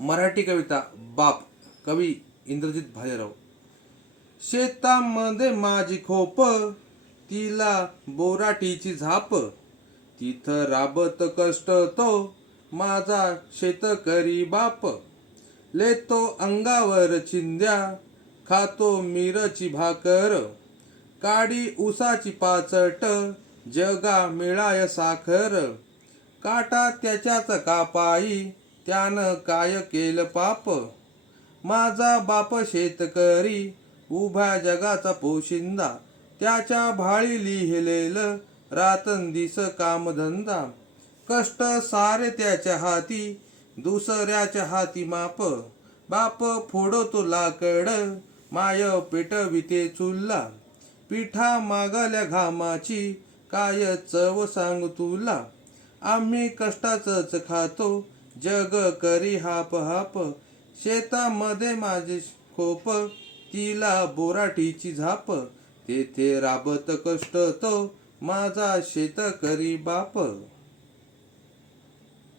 मराठी कविता बाप कवी इंद्रजित भालेराव. शेतामध्ये माझी खोप तिला बोराटीची झाप. तिथं राबत कष्ट तो माझा शेतकरी बाप. लेतो अंगावर चिंध्या खातो मिरची भाकर. काडी उसाची पाचट जगा मिळाय साखर. काटा त्याच्याच कापाई त्यानं काय केलं पाप? माझा बाप शेतकरी उभ्या जगाचा पोशिंदा. त्याच्या भाळी लिहिलेलं रातंदिस कामधंदा. कष्ट सारे त्याच्या हाती दुसऱ्याच्या हाती माप. बाप फोडतो लाकड माय पेटविते चुल्ला. पिठा मागाल्या घामाची काय चव सांग तुला? आम्ही कष्टाचंच खातो जग करी हाप हाप. शेतामध्ये माझे खोप तिला बोराटीची झाप. तेथे राबत कष्ट तो माझा शेतकरी बाप.